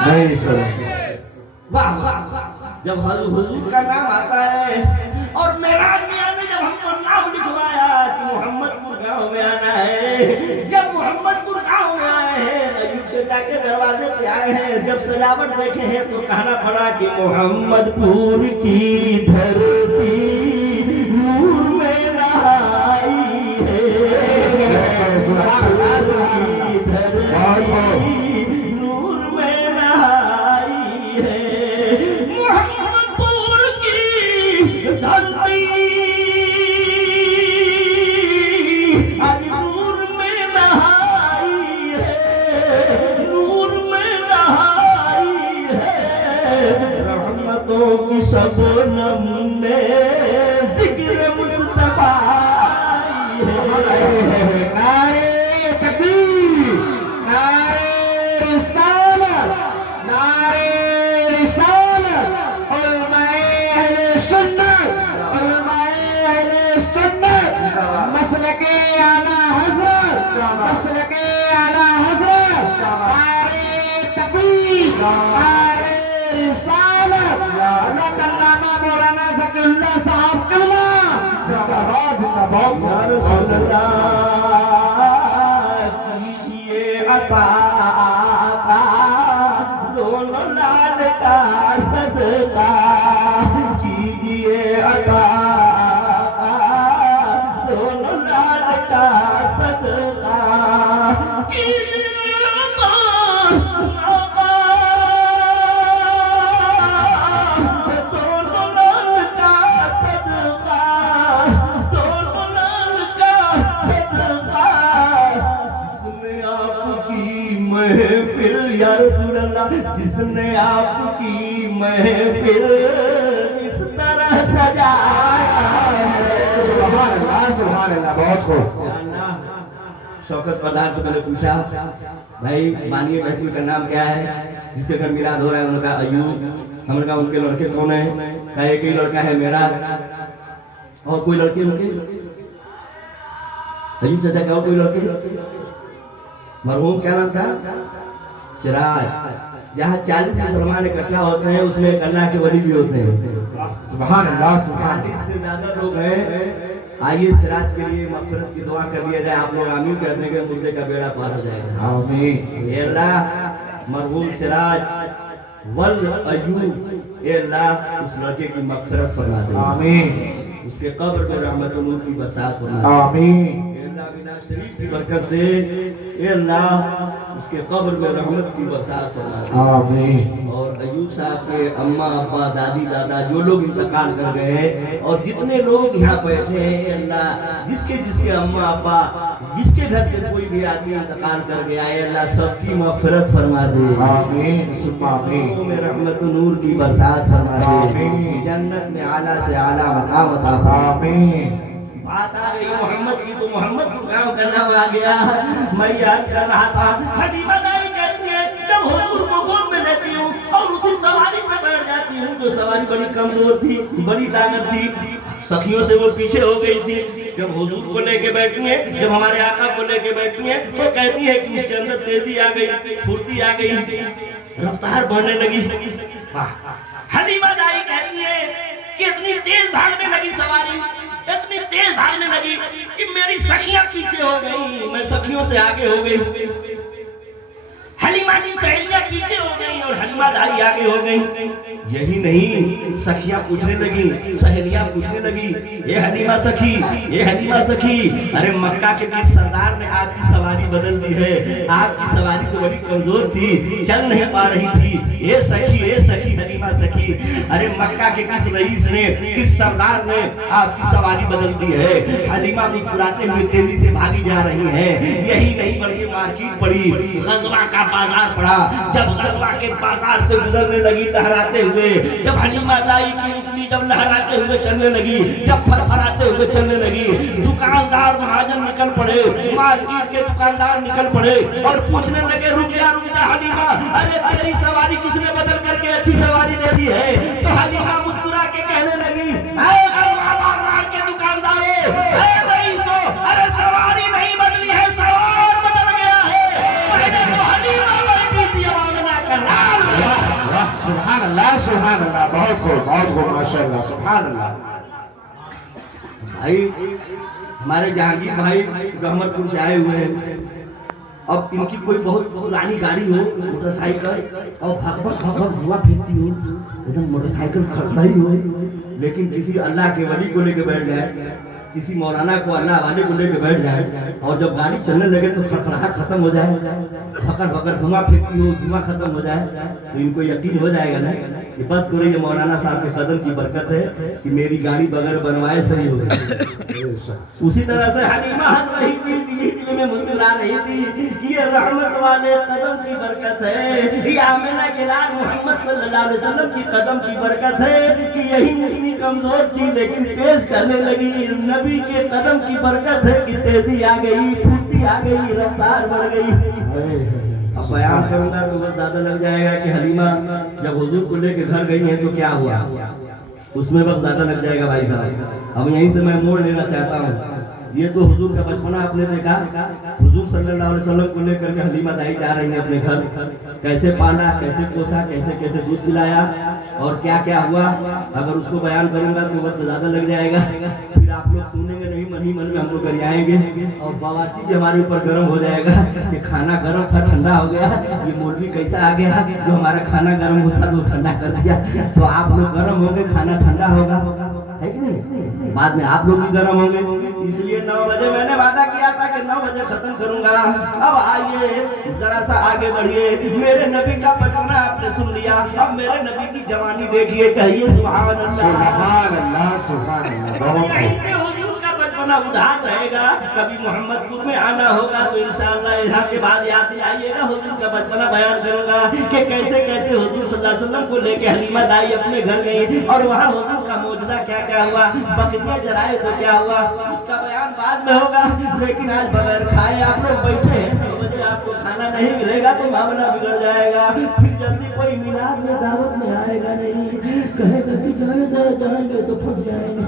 नहीं सर। वाह वाह वाह, जब हुजूर का नाम आता है और मेराज मियां ने जब हमको नाम लिखवाया कि मोहम्मदपुर गांव में आना है, जब मोहम्मदपुर गांव में आए हैं, अयूब चचा के दरवाजे पे आए हैं, जब सजावट देखे हैं तो कहना पड़ा कि मोहम्मदपुर की धरती नूर में नहाई है, धरती नूर में नहाई है, मोहम्मदपुर की धरती आज नूर में नहाई है, नूर में नहाई है, रहमतों की शबनम में जिक्र मुस्तफा है। नारे तकबीर, नारे रिसालत, नारे रिसालत, उलमाए अहले सुन्नत, उलमाए अहले सुन्नत, मसलके आला हज़रत, मसलके आला हज़रत, नारे तकबीर, नारे रिसालत, हज़रत अल्लामा मौलाना ज़कीरुल्लाह साहब क़िबला जिंदाबाद जिंदाबाद। या रसूल अल्लाह कीजिए अता दोनों लाल का सदका, कीजिए अता दोनों लाल का सदका, कीजिए अता आका दोनों लाल का सदका, दोनों लाल का सदका, जिसने आपकी महफिल या रसूल अल्लाह, जिसने आपकी महफिल इस तरह सजाया है। सुभान अल्लाह, सुभान अल्लाह, बहुत खूब। या अल्लाह, शौकत पदार्थ तो मैंने पूछा भाई मानिए महफिल का नाम क्या है, जिसके घर मिलाद हो रहा है, उनका अयूब, हमने कहा उनके लड़के कौन है, कहा एक ही लड़का है मेरा, और कोई लड़के उनके अयूब चाचा का और कोई लड़के, मरहूम क्या नाम था, सिराज। जहाँ 40 मुसलमान इकट्ठा होते हैं उसमें एक अल्लाह के वली भी होते हैं। सुभान अल्लाह, सुभान 40 से ज्यादा लोग हैं। आइए सिराज के लिए मग़फ़िरत की दुआ कर दिया जाए, आप लोग आमीन कर देंगे, मुर्दे का बेड़ा पार हो जाएगा। आमीन। ये अल्लाह मरहूम सिराज वल अयूब, ये अल्लाह उस लड़के की मग़फ़िरत फरमा दे, आमीन उसके कब्र में रहमत और नूर की बरसात फरमा दे। आमीन बिना शरीफ की बरकत से ये अल्लाह उसके कब्र में रहमत की बरसात फरमा दे। आमीन। और अयूब साहब के अम्मा अब्बा दादी दादा जो लोग इंतकाल कर गए हैं और जितने लोग यहाँ बैठे हैं, अल्लाह जिसके जिसके अम्मा अब्बा जिसके घर से कोई भी आदमी इंतकाल कर गया है, अल्लाह सबकी मग़फ़िरत फरमा दे। आमीन सुम्मा आमीन। में रहमत नूर की बरसात फरमा दे, आमीन। जन्नत में आला से आला मकाम अता फरमा। आमीन। बात आ गई मोहम्मद की तो मोहम्मदपुर गाँव का नाम आ गया। मैं याद कर रहा था, हलीमा दाई कहती है जब हुजूर को गोद में लेती हूँ और उसी सवारी पे बैठ जाती हूँ, जो सवारी बड़ी कमजोर थी, बड़ी लागत थी, सखियों से वो पीछे हो गई थी। जब हुजूर को लेके बैठी है, जब हमारे आका को लेके बैठी है, तो कहती है कि उसके अंदर तेजी आ गई, फुर्ती आ गई, रफ्तार बढ़ने लगी। हलीमा दाई कहती है कि इतनी तेज भागने लगी सवारी, इतनी तेज भागने लगी कि मेरी सखियां पीछे हो गई, मैं सखियों से आगे हो गई। हलीमा की सहेलियां पीछे हो गई और हलीमा दाई आगे हो गई। यही नहीं, सखियां पूछने लगी, सहेलियां पूछने लगी, ये हलीमा सखी, ये हलीमा सखी, अरे मक्का के किस सरदार ने आपकी सवारी बदल दी है, आपकी सवारी तो बड़ी कमजोर थी, चल नहीं पा रही थी, ये सखी हलीमा सखी, अरे मक्का के किस रईस ने, किस सरदार ने आपकी सवारी बदल दी है। हलीमा मुस्कुराते हुए तेजी से भागी जा रही है। यही नहीं बल्कि मार्केट पड़ी, गजवा का बाजार पड़ा। जब गजवा के बाजार से गुजरने लगी लहराते हुए, जब हलीमा दाई की उंगली जब लहराते हुए चलने लगी, जब फरफराते हुए चलने लगी, दुकानदार महाजन निकल पड़े, मार्केट के दुकानदार निकल पड़े और पूछने लगे, रुक जा हलीमा, अरे तेरी सवारी किसने बदल करके अच्छी सवारी दे दी है। तो हलीमा मुस्कुरा के कहने लगी, बाजार के दुकानदारों, अरे सवारी नहीं बदली है, सवार बदल गया है। पहले तो हलीमा बैठी थी, अब आमना का लाल सुभान अल्लाह, बहुत खूब माशाअल्लाह, सुभान अल्लाह। भाई हमारे जहांगीर भाई गहमरपुर से आए हुए हैं। अब इनकी कोई बहुत पुरानी गाड़ी हो, मोटरसाइकिल, और भगभग धुआं फेंकती हो, एकदम मोटरसाइकिल खड़खड़ी हो, लेकिन किसी अल्लाह के वली को लेके बैठ जाए, किसी मौलाना को अल्लाह वाले को लेके बैठ जाए, और जब गाड़ी चलने लगे तो खड़खड़ाहट खत्म हो जाए, भकर धुआं फेंकती हो, धुआं खत्म हो जाए, तो इनको यकीन हो जाएगा ना कि बस करो ये मौलाना साहब के कदम की बरकत है कि मेरी गाड़ी बगैर बनवाए सही हो गई। उसी तरह से हलीमा हंस रही थी, दिल में मुस्कुरा रही थी कि ये रहमत वाले कदम की बरकत है, ये आमिना के लाल मोहम्मद सल्लल्लाहु अलैहि वसल्लम की कदम की बरकत है कि यही इतनी कमजोर थी लेकिन तेज चलने लगी। नबी के कदम की बरकत है कि तेजी आ गई, फुर्ती आ गई, रफ्तार बढ़ गई। अब बयान करूंगा तो बस ज्यादा लग जाएगा कि हलीमा जब हुजूर को लेके घर गई है तो क्या हुआ, उसमें वक्त ज्यादा लग जाएगा भाई साहब। अब यहीं से मैं मोड़ लेना चाहता हूँ। ये तो हुजूर का बचपना आपने देखा, हुजूर सल्लल्लाहु अलैहि वसल्लम को लेकर के हलीमा दाई जा रही है अपने घर, कैसे पाला, कैसे पोसा, कैसे कैसे दूध पिलाया और क्या क्या हुआ। अगर उसको बयान करूंगा तो वक्त ज्यादा लग जाएगा, फिर आप लोग सुनेंगे नहीं, मन ही मन में हम लोग गरियाएंगे और बवासीर भी हमारे ऊपर गर्म हो जाएगा कि खाना गर्म था ठंडा हो गया, ये मौलवी कैसा आ गया जो हमारा खाना गर्म होता तो ठंडा कर दिया। तो आप लोग गर्म होंगे, खाना ठंडा होगा, है कि नहीं? बाद में आप लोग भी गर्म होंगे। इसलिए 9 बजे मैंने वादा किया था कि 9 बजे खत्म करूंगा। अब आइए जरा सा आगे बढ़िए। मेरे नबी का बचपना आपने सुन लिया, अब मेरे नबी की जवानी देखिए, कहिए सुभान अल्लाह, सुभान अल्लाह, सुभान अल्लाह। यहीं से हुजूर का बचपना उधार रहेगा। कभी मोहम्मदपुर में आना होगा तो इंशाअल्लाह यहाँ के बाद याद दिलाइएगा, हुजूर का बचपना बयान करूंगा कि कैसे कैसे हुजूर सल्लल्लाहु अलैहि वसल्लम को लेके हलीमा दाई अपने घर गई और वहाँ हुजूर का मौजूदा क्या क्या हुआ, बकरियां चराए तो क्या हुआ, उसका बयान बाद में होगा। लेकिन आज बगैर खाए आप लोग बैठे हैं, 9 बजे आपको खाना नहीं मिलेगा तो मामला बिगड़ जाएगा। फिर जल्दी कोई मिलाद में दावत में आएगा नहीं, कहेगा कि जाएंगे तो फंस जाएंगे।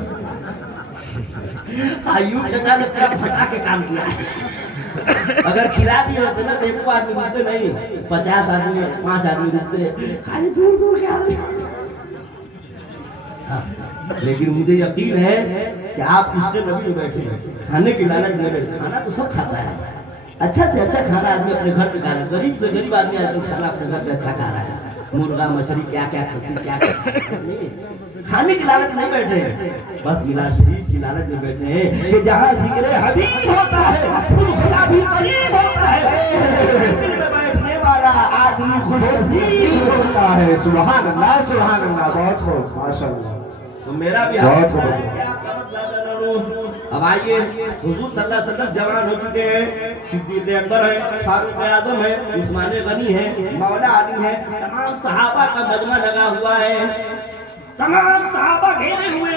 आयु चाचा ने तेरा फंसा के काम किया है। अगर खिला दिए होते ना तो एक आदमी रुकते नहीं, 50 आदमी 5 आदमी रुकते, खाली दूर दूर के आदमी। लेकिन मुझे यकीन है कि आप इसके नबी में बैठे हैं, खाने की लालच में बैठे। खाना तो सब खाता है, अच्छा से अच्छा खाना आदमी अपने घर पे खा रहा है, गरीब से गरीब आदमी आजकल खाना अपने घर पे अच्छा खा रहा है, मुर्गा मछली क्या क्या खाती, क्या क्या खाने की लालच नहीं बैठे हैं, बस मिलाद शरीफ की लालच में बैठे हैं कि जहाँ जिक्र हबीब होता है खुद खुदा भी करीब होता है। दिल में बैठने वाला आदमी खुश नसीब होता है। सुभान अल्लाह, सुभान अल्लाह, बहुत खूब माशाअल्लाह। तो मेरा भी बहुत हाथ है कि आपका मत ज्यादा ना लो। अब आइए, हुजूर सल्लल्लाहु अलैहि वसल्लम जवान हो चुके हैं, सिद्दीक अकबर है, फारूक आजम है, उस्मान गनी है, मौला अली है, तमाम सहाबा का मजमा लगा हुआ है, तमाम सहाबा घेरे हुए।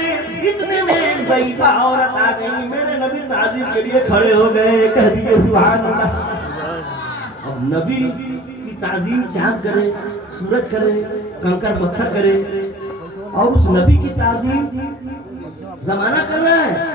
इतने में ज़ईफा औरत आ गई, मेरे नबी ताज़ीम के लिए खड़े हो गए, कह दिए सुभान अल्लाह। अब नबी की ताज़ीम चांद करे, सूरज करे, कंकर पत्थर करे, और उस नबी की ताज़ीम जमाना कर रहा है,